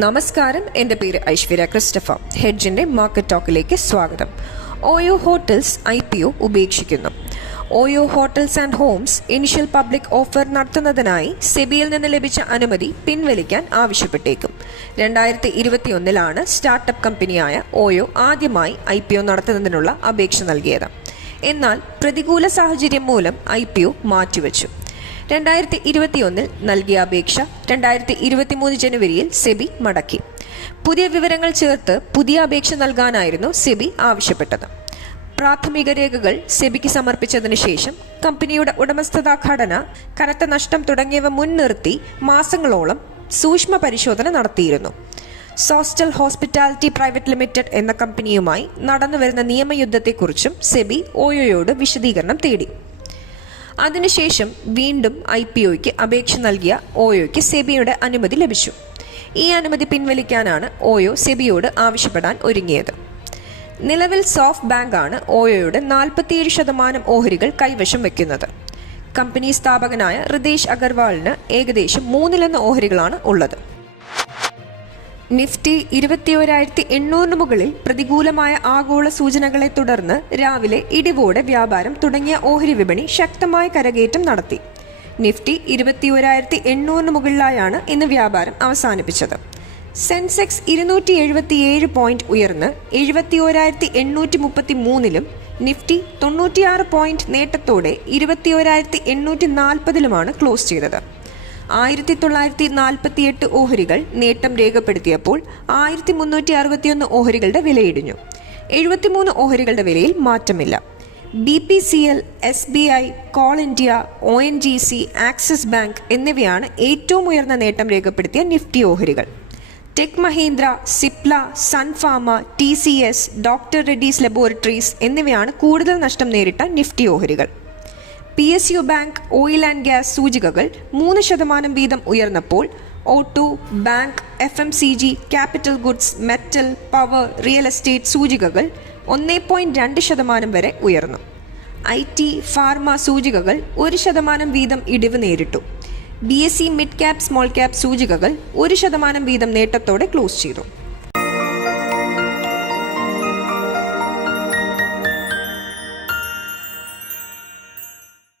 നമസ്കാരം. എന്റെ പേര് ഐശ്വര്യ ക്രിസ്റ്റഫ ഹെഡ്ജിന്റെ മാർക്കറ്റ് ടോക്കിലേക്ക് സ്വാഗതം. OYO hotels I P O ഉപേക്ഷിക്കുന്നു. OYO hotels and homes initial public offer നടത്തുന്നതിനായി സെബിയിൽ നിന്ന് ലഭിച്ച അനുമതി പിൻവലിക്കാൻ ആവശ്യപ്പെട്ടേക്കും. രണ്ടായിരത്തി ഇരുപത്തിയൊന്നിലാണ് സ്റ്റാർട്ടപ്പ് കമ്പനിയായ ഓയോ ആദ്യമായി ഐ പി ഒ നടത്തുന്നതിനുള്ള അപേക്ഷ നൽകിയത്. എന്നാൽ പ്രതികൂല സാഹചര്യം മൂലം ഐ പി ഒ മാറ്റിവെച്ചു. രണ്ടായിരത്തി ഇരുപത്തിയൊന്നിൽ നൽകിയ അപേക്ഷ രണ്ടായിരത്തി ഇരുപത്തിമൂന്ന് ജനുവരിയിൽ സെബി മടക്കി. പുതിയ വിവരങ്ങൾ ചേർത്ത് പുതിയ അപേക്ഷ നൽകാനായിരുന്നു സെബി ആവശ്യപ്പെട്ടത്. പ്രാഥമിക രേഖകൾ സെബിക്ക് സമർപ്പിച്ചതിനു ശേഷം കമ്പനിയുടെ ഉടമസ്ഥതാ ഘടന കനത്ത നഷ്ടം തുടങ്ങിയവ മുൻനിർത്തി മാസങ്ങളോളം സൂക്ഷ്മ പരിശോധന നടത്തിയിരുന്നു. സോസ്റ്റൽ ഹോസ്പിറ്റാലിറ്റി പ്രൈവറ്റ് ലിമിറ്റഡ് എന്ന കമ്പനിയുമായി നടന്നുവരുന്ന നിയമയുദ്ധത്തെക്കുറിച്ചും സെബി ഓയോയോട് വിശദീകരണം തേടി. അതിനുശേഷം വീണ്ടും ഐ പി ഒയ്ക്ക് അപേക്ഷ നൽകിയ ഓയോയ്ക്ക് സെബിയുടെ അനുമതി ലഭിച്ചു. ഈ അനുമതി പിൻവലിക്കാനാണ് ഓയോ സെബിയോട് ആവശ്യപ്പെടാൻ ഒരുങ്ങിയത്. നിലവിൽ സോഫ്റ്റ് ബാങ്ക് ആണ് ഓയോയുടെ നാൽപ്പത്തിയേഴ് ശതമാനം ഓഹരികൾ കൈവശം വയ്ക്കുന്നത് കമ്പനി സ്ഥാപകനായ റിതേഷ് അഗർവാളിന് ഏകദേശം മൂന്നിലൊന്ന് ഓഹരികളാണ് ഉള്ളത്. നിഫ്റ്റി ഇരുപത്തിയോരായിരത്തി എണ്ണൂറിന് മുകളിൽ പ്രതികൂലമായ ആഗോള സൂചനകളെ തുടർന്ന് രാവിലെ ഇടിവോടെ വ്യാപാരം തുടങ്ങിയ ഓഹരി വിപണി ശക്തമായ കരകയറ്റം നടത്തി. നിഫ്റ്റി ഇരുപത്തിയോരായിരത്തി എണ്ണൂറിന് മുകളിലായാണ് ഇന്ന് വ്യാപാരം അവസാനിപ്പിച്ചത്. സെൻസെക്സ് ഇരുന്നൂറ്റി എഴുപത്തിയേഴ് പോയിന്റ് ഉയർന്ന് എഴുപത്തിയോരായിരത്തി എണ്ണൂറ്റി മുപ്പത്തി മൂന്നിലും നിഫ്റ്റി തൊണ്ണൂറ്റിയാറ് പോയിന്റ് നേട്ടത്തോടെ ഇരുപത്തിയോരായിരത്തി എണ്ണൂറ്റി നാൽപ്പതിലുമാണ് ക്ലോസ് ചെയ്തത്. ആയിരത്തി തൊള്ളായിരത്തി നാൽപ്പത്തി എട്ട് ഓഹരികൾ നേട്ടം രേഖപ്പെടുത്തിയപ്പോൾ ആയിരത്തി മുന്നൂറ്റി അറുപത്തിയൊന്ന് ഓഹരികളുടെ വിലയിടിഞ്ഞു. എഴുപത്തിമൂന്ന് ഓഹരികളുടെ വിലയിൽ മാറ്റമില്ല. B P C L S B I coal India O N G C axis bank എന്നിവയാണ് ഏറ്റവും ഉയർന്ന നേട്ടം രേഖപ്പെടുത്തിയ നിഫ്റ്റി ഓഹരികൾ. Tech Mahindra Cipla Sun Pharma T C S doctor Reddy's laboratories എന്നിവയാണ് കൂടുതൽ നഷ്ടം നേരിട്ട നിഫ്റ്റി ഓഹരികൾ. P S U bank oil and gas സൂചികകൾ മൂന്ന് ശതമാനം വീതം ഉയർന്നപ്പോൾ auto bank F M C G capital goods metal power real estate സൂചികകൾ ഒന്നേ പോയിന്റ് രണ്ട് ശതമാനം വരെ ഉയർന്നു. ഐ ടി ഫാർമ സൂചികകൾ ഒരു ശതമാനം വീതം ഇടിവ് നേരിട്ടു. B S C mid cap small cap സൂചികകൾ ഒരു ശതമാനം വീതം നേട്ടത്തോടെ ക്ലോസ് ചെയ്തു.